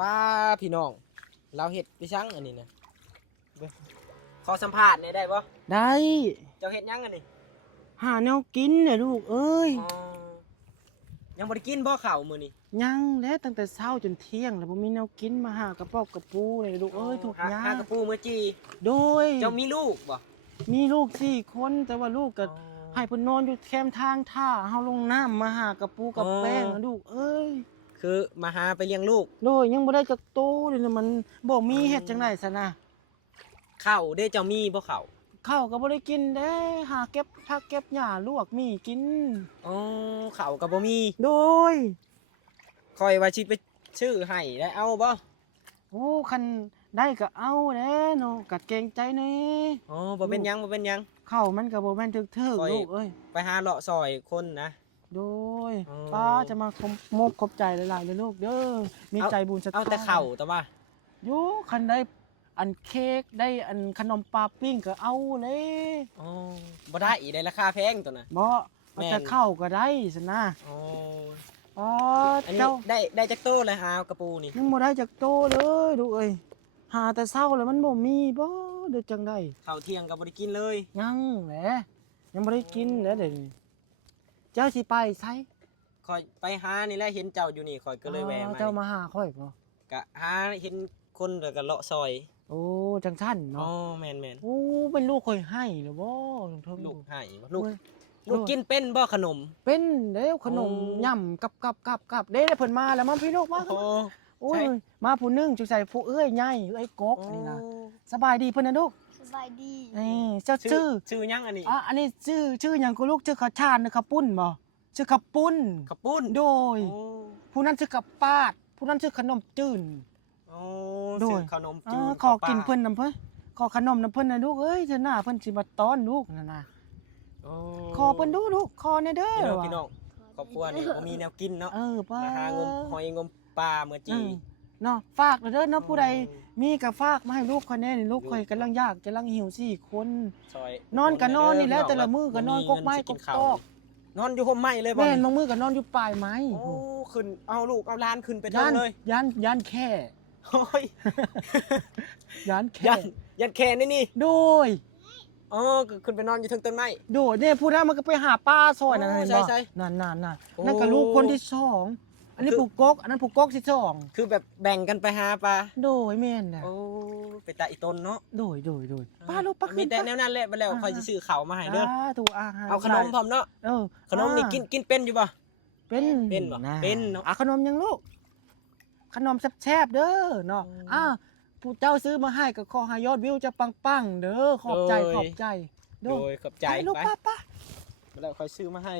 ป้าพี่น้องเราเฮ็ดไปซังอันนี้นะขอสัมภาษณ์ได้บ่ ได้ เจ้าเฮ็ดยังอันนี้ หาแนวกินเนี่ยลูกเอ้ย อ๋อยังบ่ได้กินบ่ข้าวมื้อนี้ ยังแล้วตั้งแต่เช้าจนเที่ยงแล้วบ่มีแนวกินมาหากระเป๋ากระปูเลยลูกเอ้ยทุกอยา หาง กระปูมื้อจี โดย เจ้ามีลูกบ่ มีลูก4คนแต่ว่าลูกก็ให้เพิ่นนอนอยู่แคมทางท่าเฮาลงน้ำมาหากระปูกับแป้งอะลูกเอ้ย คือมาหาไปเลี้ยงลูก โดยยังบ่ได้จักโตเลยนะมันบ่มีเฮ็ดจังได๋ซะนะ ข้าวเด้เจ้ามีบ่ข้าว ข้าวก็บ่ได้กินเด้หาเก็บผักเก็บหญ้าลวกมีกิน อ๋อข้าวก็บ่มี โดย คอยว่าสิไปซื้อให้ได้เอาบ่ โอ้คันได้ก็เอาแหล้เนาะกัดเกรงใจแหน่ อ๋อบ่เป็นหยังบ่เป็นหยัง ข้าวมันก็บ่แม่นถึก ข้อย ลูกเอ้ย ไปหาเลาะซอยคนนะ โดย อ๋อ ป้าจะมาขอบใจหลายๆเลยลูกเด้อมีใจบุญศรัทธา เอาแต่ข้าวแต่ว่า อยู่คันได้อันเค้กได้อันขนมปลาปิ้งก็เอาเลย อ๋อบ่ได้อีได้ราคาแพงตัวน่ะ บ่เอาแต่ข้าวก็ได้ซั่นนะ อ๋อ อ๋อ อันนี้ เจ้า ได้จักโตเลยหากระปูนี่ ยังบ่ได้จักโตเลยลูกเอ้ยหาแต่เช้าแล้วมันบ่มีบ่เด้อจังได๋ ข้าวเที่ยงก็บ่ได้กินเลย ยังแหละยังบ่ได้กินแล้วเดี๋ยวนี้เจ้าสิไปไส คอยไปหานี่แหละเห็นเจ้าอยู่นี่คอยก็เลยแวะ อ๋อ มา เจ้ามาหาค่อยบ่ ก็หาเห็นคนแล้วก็เลาะซอย โอ้จังซั่น อ๋อ เนาะ แม่น โอ้เป็นลูกค่อยให้เหรอบ่เทิง ๆ ๆ ลูกให้บ่ลูก โอ้ย ลูกกินเป็นบ่ขนม เป็นเด้อขนม โอ้ ย่ำกับเด้เพิ่นมาแล้วมาพี่ลูกมา โอ้ โอ้ย ใช่ มาผู้หนึงจุใส่ผู้เอ้ยใหญ่เอ้ยกกอันนี้นะสบายดีเพิ่นน่ะลูก สบายดี นี่เจ้า ชื่ ชื่ อยังอันนี้ อันนี้ชื่อหยังก็ลูกชื่อข้าวชาญหรือข้าวปุ้นบ่ชื่อข้าวปุ้น กระปุ้น โดย โอ้ ผู้นั้นชื่อข้าวปาด ผู้นั้นชื่อขนมจืน โอ้ โดย ซื้อขนมจืด ขอกินเพิ่นนำเพิ่นขอขนมนำเพิ่นนะลูกเอ้ยเธอหน้าเพิ่นสิมาต้อนลูกนั่นน่ะ โอ้ ขอเพิ่นดูลูกขอแน่เด้อ พี่น้องครอบครัวนี่บ่มีแนวกินเนาะ ป้า มาหางมหอยงมปลาเมื่อจี เนาะฝากเด้อเนาะผู้ใด อืม มีก็ฝากมาให้ลูกคนแน่นี่ลูกข่อยกำลังยากกำลังหิว4คน ซอย นอนก็นอนนี่แหละแต่ละมื้อก็นอนกกไม้กกตอก นอนอยู่ห่มไม้เลยบ่ แม่นบางมื้อก็นอนอยู่ปลายไม้ โอ้ขึ้นเอาลูกเอาหลานขึ้นไปเทิ ย่าง น เลย ย่านแค่ โอ้ย ย่านแค่ ยันแค่นี่ โดย อ๋อก็ขึ้นไปนอนอยู่เทึงต้นไม้ โดยเนี่ยผู้นั้นมันก็ไปหาปลาซอยนั่น โอ้ เห็นบ่ ใช่ นั่น โอ้ นั่นก็ลูกคนที่สองอันนี้ คือ ผูกกกอันนั้นผูกกกที่สอง คือแบบแบ่งกันไปหาปลา โดยแม่นน่ะ โอ้ไปตาอีตนเนาะ โดยป้าลูกป้า มี ขึ้น แต่แนวนั้นแหละไปแล้วคอยสิซื้อข้าวมาให้เด้อ ถูกอาหาร เอาขนมพร้อมเนาะ ขนมนี่กินเป็นอยู่ป่ะ เป็น เป็นบ่ ะ เป็นเนาะ ขนมยังลูกขนมแซ่บๆเด้อเนาะ อืม ผู้เจ้าซื้อมาให้ก็ขอให้ยอดวิวจะปังๆเด้อขอบใจ โดย ขอบใจ โดยขอบใจ ไปลูก ไป ป้า แล้วคอยซื้อมาให้